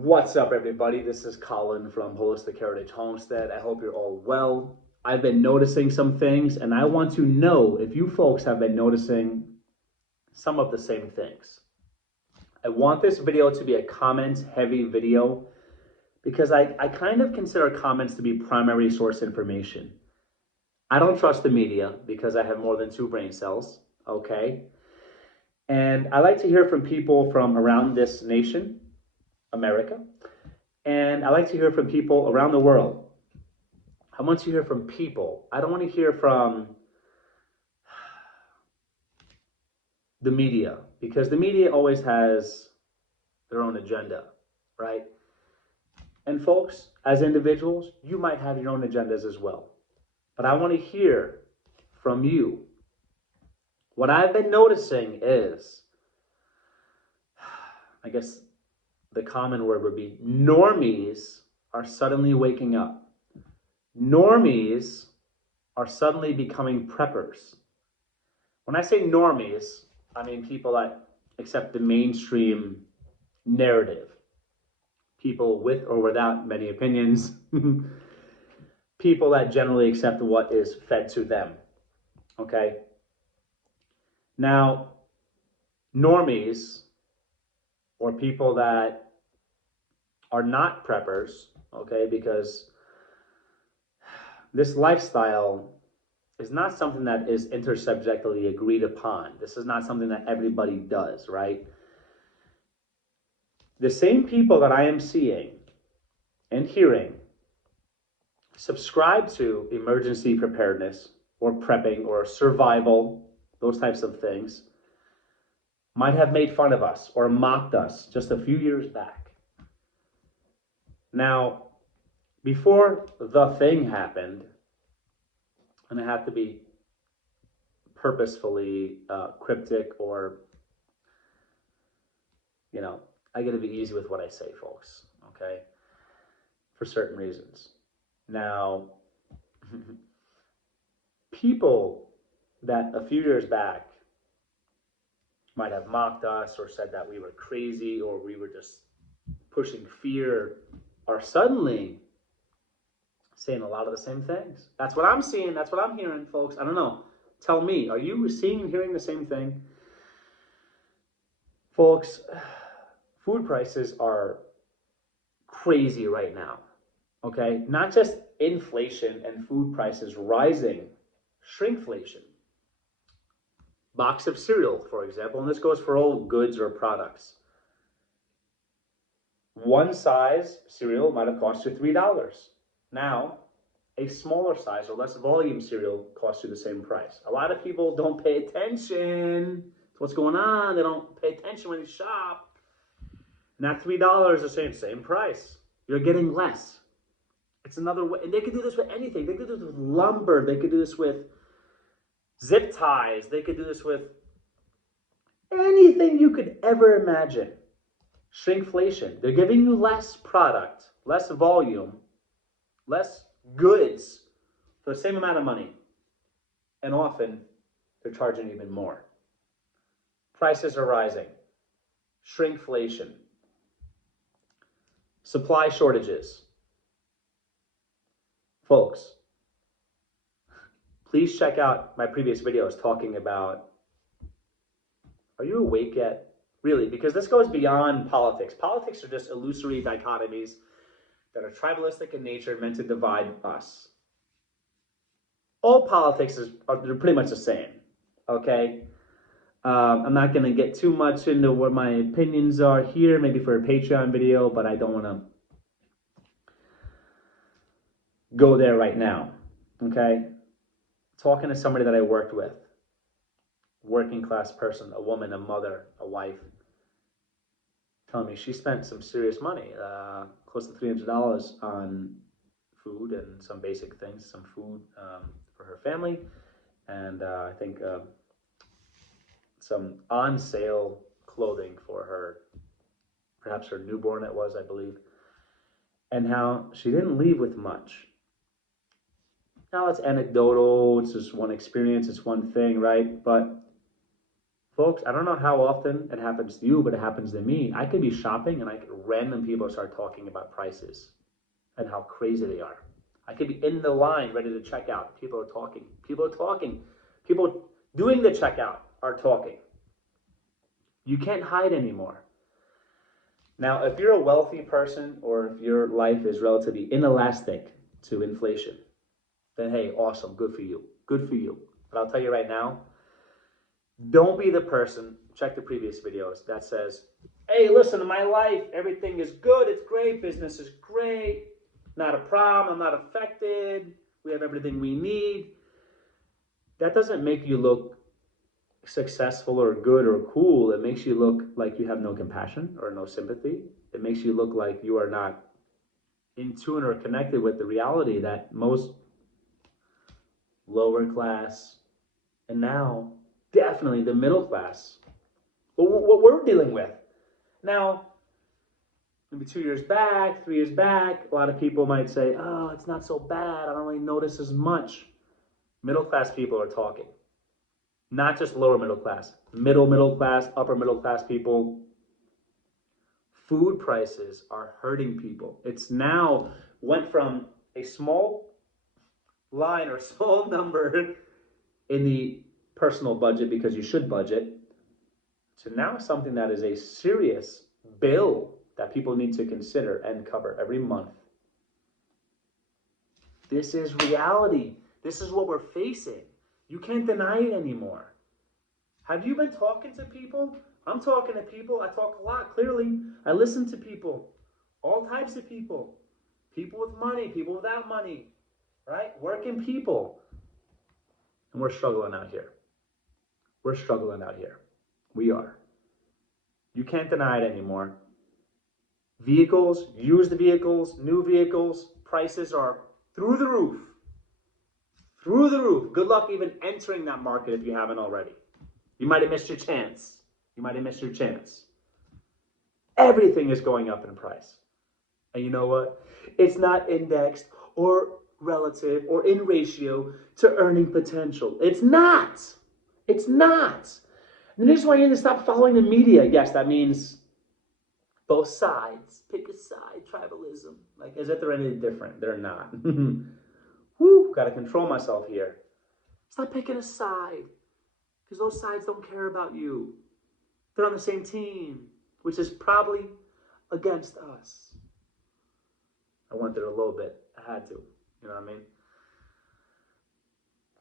What's up, everybody? This is Colin from Holistic Heritage Homestead. I hope you're all well. I've been noticing some things, and I want to know if you folks have been noticing some of the same things. I want this video to be a comment-heavy video because I kind of consider comments to be primary source information. I don't trust the media because I have more than 2 brain cells, okay? And I like to hear from people from around this nation, America, and I like to hear from people around the world. I want to hear from people. I don't want to hear from the media because the media always has their own agenda, right? And folks, as individuals, you might have your own agendas as well. But I want to hear from you. What I've been noticing is, I guess the common word would be normies are suddenly waking up. Normies are suddenly becoming preppers. When I say normies, I mean people that accept the mainstream narrative. People with or without many opinions. People that generally accept what is fed to them. Okay? Now, normies, or people that are not preppers, okay, because this lifestyle is not something that is intersubjectively agreed upon. This is not something that everybody does, right? The same people that I am seeing and hearing subscribe to emergency preparedness or prepping or survival, those types of things, might have made fun of us or mocked us just a few years back. Now, before the thing happened, and I have to be purposefully cryptic or, I got to be easy with what I say, folks, okay, for certain reasons. Now, people that a few years back might have mocked us or said that we were crazy or we were just pushing fear are suddenly saying a lot of the same things. That's what I'm seeing. That's what I'm hearing, folks. I don't know. Tell me, are you seeing and hearing the same thing? Folks, food prices are crazy right now, okay? Not just inflation and food prices rising, shrinkflation. Box of cereal, for example, and this goes for all goods or products. One size cereal might have cost you $3. Now, a smaller size or less volume cereal costs you the same price. A lot of people don't pay attention to what's going on. They don't pay attention when you shop. And that $3 is the same price. You're getting less. It's another way. And they could do this with anything. They could do this with lumber. They could do this with zip ties. They could do this with anything you could ever imagine. Shrinkflation. They're giving you less product, less volume, less goods for the same amount of money. And often, they're charging even more. Prices are rising. Shrinkflation. Supply shortages. Folks, please check out my previous videos talking about, are you awake yet? Really, because this goes beyond politics. Politics are just illusory dichotomies that are tribalistic in nature, meant to divide us. All politics they're pretty much the same, okay? I'm not going to get too much into what my opinions are here, maybe for a Patreon video, but I don't want to go there right now, okay? Talking to somebody that I worked with, working class person, a woman, a mother, a wife, telling me she spent some serious money, close to $300 on food and some basic things, some food for her family, and I think some on-sale clothing for her, perhaps her newborn it was, I believe, and how she didn't leave with much. Now it's anecdotal, it's just one experience, it's one thing, right? But Folks, I don't know how often it happens to you, but it happens to me. I could be shopping and random people start talking about prices and how crazy they are. I could be in the line ready to check out. People are talking. People are talking. People doing the checkout are talking. You can't hide anymore. Now, if you're a wealthy person or if your life is relatively inelastic to inflation, then hey, awesome, good for you. Good for you. But I'll tell you right now, don't be the person, check the previous videos, that says, hey, listen, in my life, everything is good, it's great, business is great, not a problem, I'm not affected, we have everything we need. That doesn't make you look successful or good or cool. It makes you look like you have no compassion or no sympathy. It makes you look like you are not in tune or connected with the reality that most lower class and now definitely the middle class, what we're dealing with. Now, maybe 2 years back, 3 years back, a lot of people might say, oh, it's not so bad, I don't really notice as much. Middle class people are talking. Not just lower middle class, middle class, upper middle class people. Food prices are hurting people. It's now went from a small line or small number in the personal budget, because you should budget, to now something that is a serious bill that people need to consider and cover every month. This is reality. This is what we're facing. You can't deny it anymore. Have you been talking to people? I'm talking to people. I talk a lot, clearly. I listen to people. All types of people. People with money, people without money. Right? Working people. And we're struggling out here. We're struggling out here. We are. You can't deny it anymore. Vehicles, used vehicles, new vehicles, prices are through the roof. Through the roof. Good luck even entering that market if you haven't already. You might have missed your chance. You might have missed your chance. Everything is going up in price. And you know what? It's not indexed or relative or in ratio to earning potential. It's not. It's not. And this is why you need to stop following the media. Yes, that means both sides. Pick a side. Tribalism. Like, as if they're any different. They're not. Whew, got to control myself here. Stop picking a side. Because those sides don't care about you. They're on the same team, which is probably against us. I went there a little bit. I had to. You know what I mean?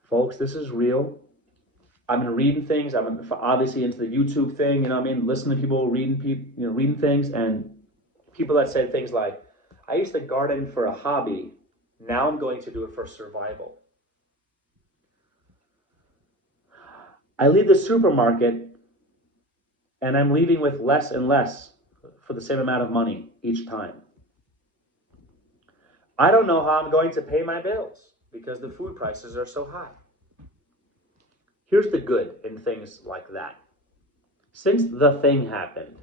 Folks, this is real. I've been reading things. I've been obviously into the YouTube thing. You know what I mean? Listening to people, reading things, and people that said things like, I used to garden for a hobby. Now I'm going to do it for survival. I leave the supermarket and I'm leaving with less and less for the same amount of money each time. I don't know how I'm going to pay my bills because the food prices are so high. Here's the good in things like that. Since the thing happened,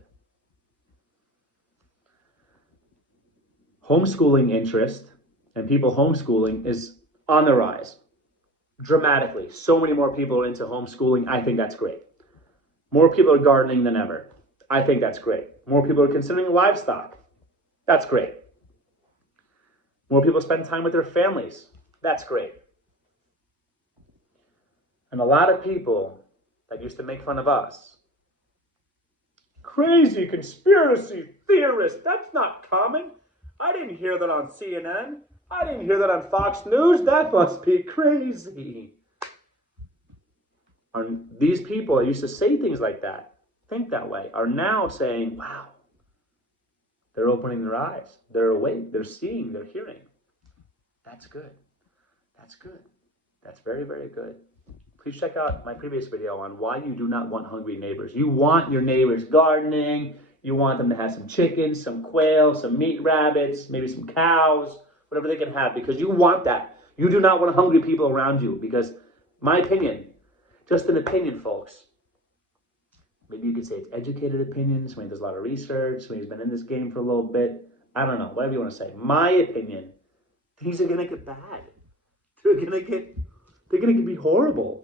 homeschooling interest and people homeschooling is on the rise. Dramatically. So many more people are into homeschooling. I think that's great. More people are gardening than ever. I think that's great. More people are considering livestock. That's great. More people spend time with their families. That's great. And a lot of people that used to make fun of us, crazy conspiracy theorists, that's not common. I didn't hear that on CNN. I didn't hear that on Fox News. That must be crazy. And these people that used to say things like that, think that way, are now saying, wow, they're opening their eyes. They're awake. They're seeing. They're hearing. That's good. That's good. That's very, very good. Please check out my previous video on why you do not want hungry neighbors. You want your neighbors gardening. You want them to have some chickens, some quail, some meat rabbits, maybe some cows, whatever they can have, because you want that. You do not want hungry people around you because, my opinion, just an opinion, folks. Maybe you could say it's educated opinions, maybe there's a lot of research, maybe he's been in this game for a little bit. I don't know, whatever you want to say. My opinion, things are going to get bad. They're going to be horrible.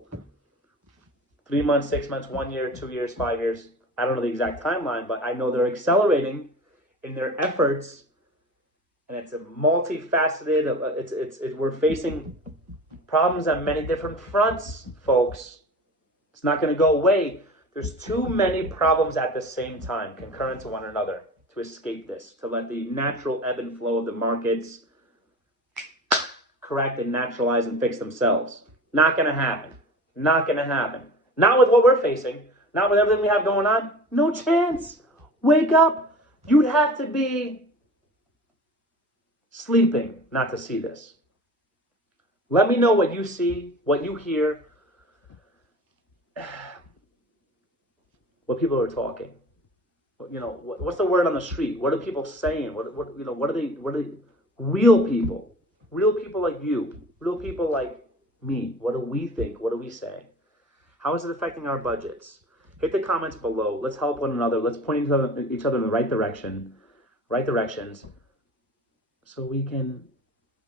3 months, 6 months, 1 year, 2 years, 5 years. I don't know the exact timeline, but I know they're accelerating in their efforts, and it's a multifaceted. We're facing problems on many different fronts, folks. It's not going to go away. There's too many problems at the same time, concurrent to one another, to escape this, to let the natural ebb and flow of the markets correct and naturalize and fix themselves. Not going to happen. Not going to happen. Not with what we're facing. Not with everything we have going on. No chance. Wake up. You'd have to be sleeping not to see this. Let me know what you see, what you hear, what people are talking. What's the word on the street? What are people saying? What are they? Real people like you, real people like me. What do we think? What are we saying? How is it affecting our budgets? Hit the comments below. Let's help one another. Let's point each other in the right directions, so we can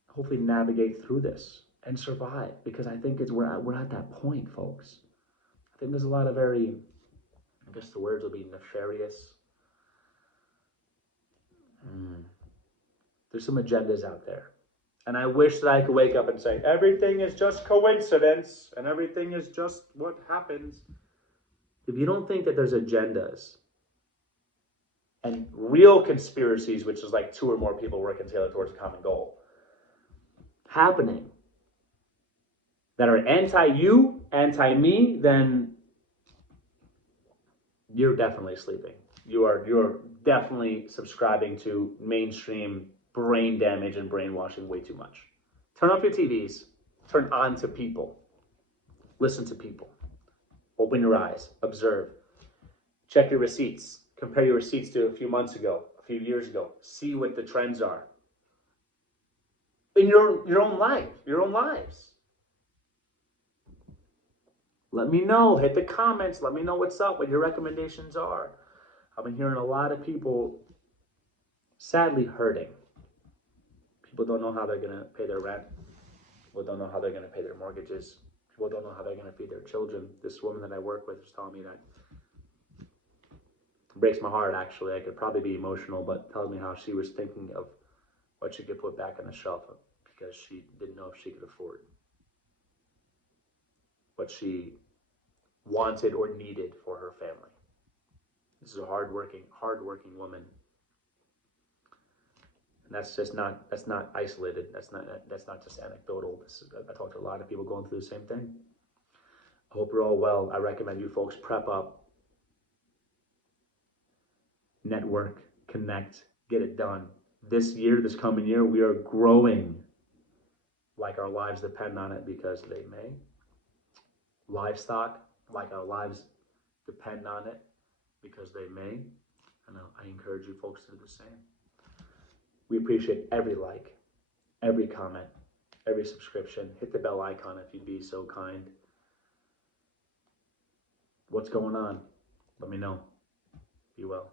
hopefully navigate through this and survive. Because I think we're at that point, folks. I think there's a lot of I guess the words will be nefarious. There's some agendas out there. And I wish that I could wake up and say, everything is just coincidence and everything is just what happens. If you don't think that there's agendas and real conspiracies, which is like 2 or more people working together towards a common goal, happening, that are anti-you, anti-me, then you're definitely sleeping. You're definitely subscribing to mainstream brain damage and brainwashing way too much. Turn off your TVs. Turn on to people. Listen to people. Open your eyes. Observe. Check your receipts. Compare your receipts to a few months ago, a few years ago. See what the trends are. In your own life, your own lives. Let me know. Hit the comments. Let me know what's up, what your recommendations are. I've been hearing a lot of people sadly hurting. People don't know how they're going to pay their rent. People don't know how they're going to pay their mortgages. People don't know how they're going to feed their children. This woman that I work with was telling me that. It breaks my heart, actually. I could probably be emotional, but telling me how she was thinking of what she could put back on the shelf because she didn't know if she could afford what she wanted or needed for her family. This is a hardworking woman. And that's not isolated. That's not just anecdotal. I talk to a lot of people going through the same thing. I hope you're all well. I recommend you folks prep up, network, connect, get it done. This coming year, we are growing like our lives depend on it, because they may. Livestock, like our lives depend on it, because they may. And I encourage you folks to do the same. We appreciate every like, every comment, every subscription. Hit the bell icon if you'd be so kind. What's going on? Let me know. Be well.